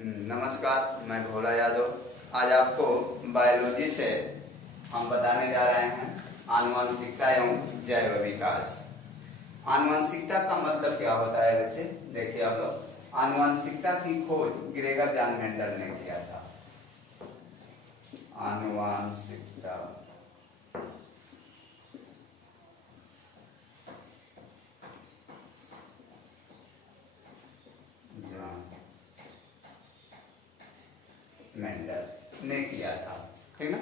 नमस्कार, मैं भोला यादव। आज आपको बायोलॉजी से हम बताने जा रहे हैं आनुवंशिकता एवं जैव विकास। आनुवंशिकता का मतलब क्या होता है बच्चे? देखिए आप लोग, आनुवंशिकता की खोज ग्रेगर जॉन मेंडल ने किया था। आनुवंशिकता मेंडल ने किया था, ठीक ना।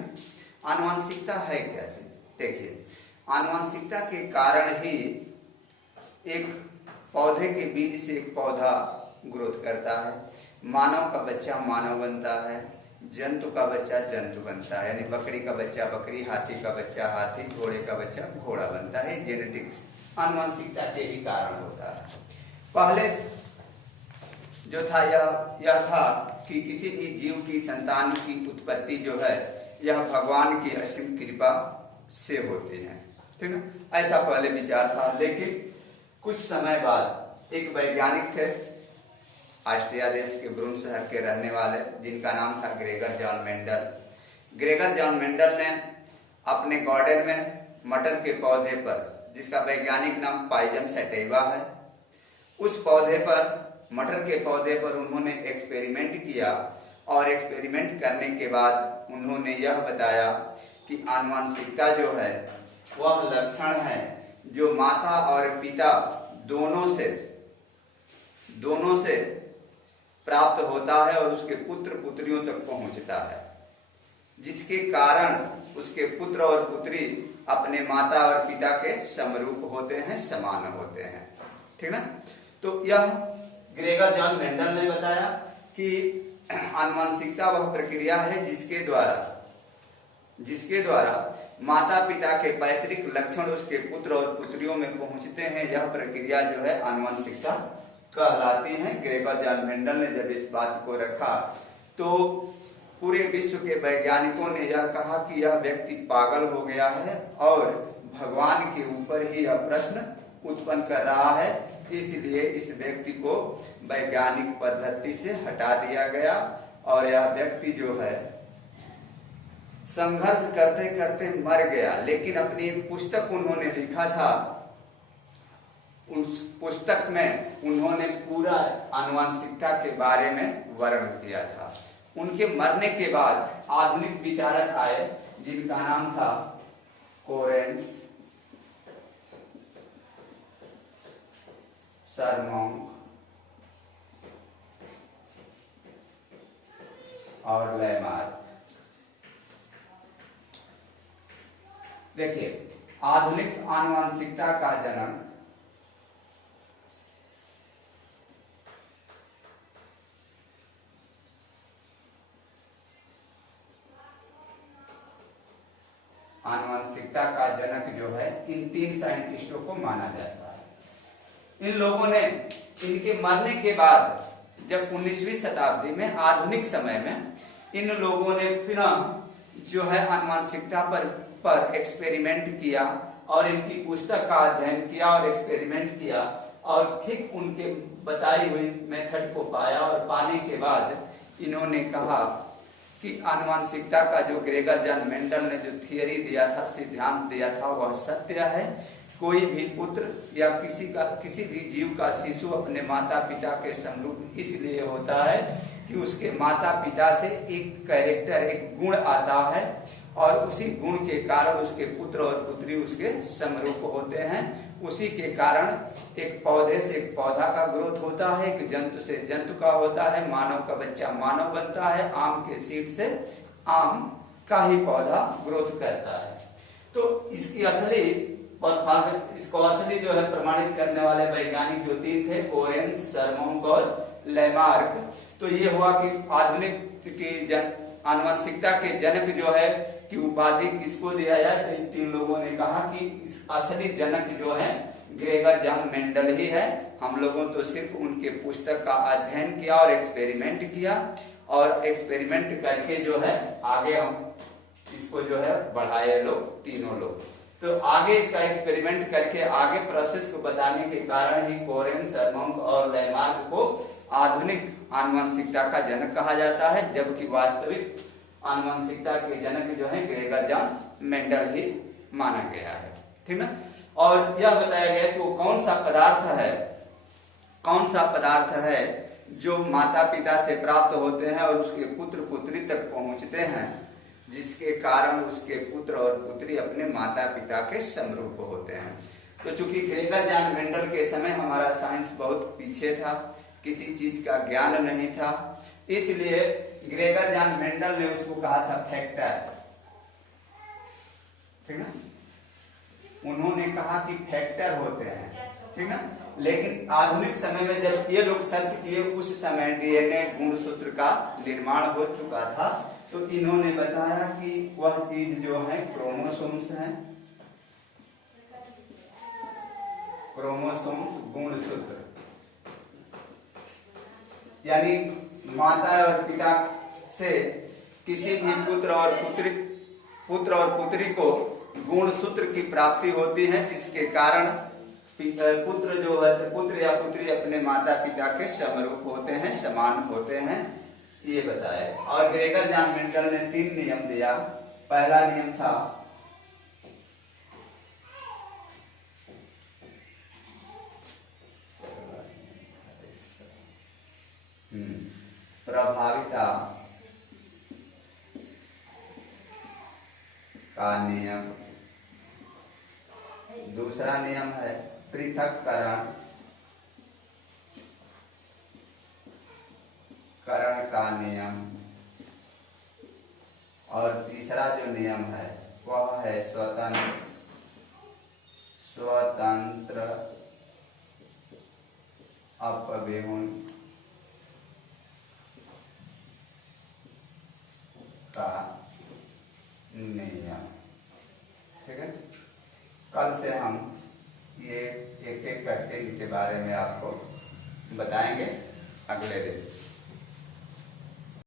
आनुवंशिकता है क्या चीज? देखिए, आनुवंशिकता के कारण ही एक पौधे के बीज से एक पौधा ग्रोथ करता है, मानव का बच्चा मानव बनता है, जंतु का बच्चा जंतु बनता है, यानी बकरी का बच्चा बकरी, हाथी का बच्चा हाथी, घोड़े का बच्चा घोड़ा बनता है। जेनेटिक्स आनुवंशिकता के ही कारण होता है। पहले जो था यह था कि किसी भी जीव की संतान की उत्पत्ति जो है यह भगवान की असीम कृपा से होती है, ठीक ना। ऐसा पहले विचार था, लेकिन कुछ समय बाद एक वैज्ञानिक थे ऑस्ट्रिया देश के ब्रून शहर के रहने वाले, जिनका नाम था Gregor John Mendel. Gregor John Mendel ने अपने गार्डन में मटर के पौधे पर, जिसका वैज्ञानिक नाम पाइजम सैटिवा है, उस पौधे पर, मटर के पौधे पर उन्होंने एक्सपेरिमेंट किया और एक्सपेरिमेंट करने के बाद उन्होंने यह बताया कि आनुवंशिकता जो है वह लक्षण है जो माता और पिता दोनों से प्राप्त होता है और उसके पुत्र पुत्रियों तक पहुंचता है, जिसके कारण उसके पुत्र और पुत्री अपने माता और पिता के समरूप होते हैं, समान होते हैं, ठीक ना। तो यह ग्रेगर जॉन मेंडल ने बताया कि आनुवंशिकता वह प्रक्रिया है जिसके द्वारा माता पिता के पैतृक लक्षण उसके पुत्र और पुत्रियों में पहुंचते हैं। यह प्रक्रिया जो है आनुवंशिकता कहलाती है। ग्रेगर जॉन मेंडल ने जब इस बात को रखा तो पूरे विश्व के वैज्ञानिकों ने यह कहा कि यह व्यक्ति पागल हो गया है और भगवान के ऊपर ही यह प्रश्न उत्पन्न कर रहा है, इसलिए इस व्यक्ति को वैज्ञानिक पद्धति से हटा दिया गया और यह व्यक्ति जो है संघर्ष करते करते मर गया। लेकिन अपनी एक पुस्तक उन्होंने लिखा था, उस पुस्तक में उन्होंने पूरा आनुवंशिकता के बारे में वर्णन किया था। उनके मरने के बाद आधुनिक विचारक आए जिनका नाम था कोरेंस, सरमोंग और लेमार्क। देखिए, आधुनिक आनुवंशिकता का जनक जो है इन तीन साइंटिस्टों को माना जाता है। इन लोगों ने इनके मरने के बाद जब 19वीं शताब्दी में आधुनिक समय में इन लोगों ने फिर जो है आनुवंशिकता पर एक्सपेरिमेंट किया और इनकी पुस्तक का अध्ययन किया और एक्सपेरिमेंट किया और ठीक उनके बताई हुई मेथड को पाया और पाने के बाद इन्होंने कहा कि आनुवंशिकता का जो ग्रेगर जॉन मेंडल ने जो थियरी दिया था, सिद्धांत दिया था, वह सत्य है। कोई भी पुत्र या किसी भी जीव का शिशु अपने माता पिता के समरूप इसलिए होता है कि उसके माता पिता से एक कैरेक्टर, एक गुण आता है और उसी गुण के कारण उसके पुत्र और पुत्री उसके समरूप होते हैं। उसी के कारण एक पौधे से एक पौधा का ग्रोथ होता है, एक जंतु से जंतु का होता है, मानव का बच्चा मानव बनता है, आम के सीड से आम का ही पौधा ग्रोथ करता है। तो इसको असली जो है प्रमाणित करने वाले वैज्ञानिक जो तीन थे, कोरेंस, सरमोंग और लेमार्क। तो ये हुआ कि आधुनिक की आनुवंशिकता के जनक जो है कि उपाधि किसको दिया जाए, तो इन तीन लोगों ने कहा कि इस असली जनक जो है ग्रेगर जॉन मेंडल ही है। हम लोगों तो सिर्फ उनके पुस्तक का अध्ययन किया और एक्सपेरिमेंट किया और एक्सपेरिमेंट करके जो है आगे हम इसको जो है बढ़ाए लोग, तीनों लोग। तो आगे इसका एक्सपेरिमेंट करके आगे प्रोसेस को बताने के कारण ही कोरेन, सरमोंग और लेमार्क को आधुनिक आनुवंशिकता का जनक कहा जाता है, जबकि वास्तविक आनुवंशिकता के जनक जो है ग्रेगर जॉन मेंडल ही माना गया है। ठीक ना। और यह बताया गया कि वो कौन सा पदार्थ है जो माता पिता से प्राप्त होते हैं और उसके पुत्र पुत्री तक पहुंचते हैं, जिसके कारण उसके पुत्र और पुत्री अपने माता पिता के समरूप होते हैं। तो चूंकि ग्रेगर जॉन मेंडल के समय हमारा साइंस बहुत पीछे था, किसी चीज का ज्ञान नहीं था, इसलिए ग्रेगर जॉन मेंडल ने उसको कहा था फैक्टर। ठीक ना। उन्होंने कहा कि फैक्टर होते हैं। ठीक ना। लेकिन आधुनिक समय में जब ये लोग सर्च किए, उस समय डीएनए गुणसूत्र का निर्माण हो चुका था, तो इन्होंने बताया कि वह चीज जो है क्रोमोसोम्स है, क्रोमोसोम्स गुणसूत्र, यानी माता और पिता से किसी भी पुत्र और पुत्री को गुणसूत्र की प्राप्ति होती है, जिसके कारण पुत्र या पुत्री अपने माता पिता के समरूप होते हैं, समान होते हैं, ये बताया। और ग्रेगर जॉन मेंडल ने 3 नियम दिया। पहला नियम था प्रभाविता का नियम, दूसरा नियम है पृथक्करण का नियम, और तीसरा जो नियम है वह है स्वतंत्र अपव्यवन का नियम। ठीक है। कल से हम ये एक एक करके इनके बारे में आपको बताएंगे अगले दिन।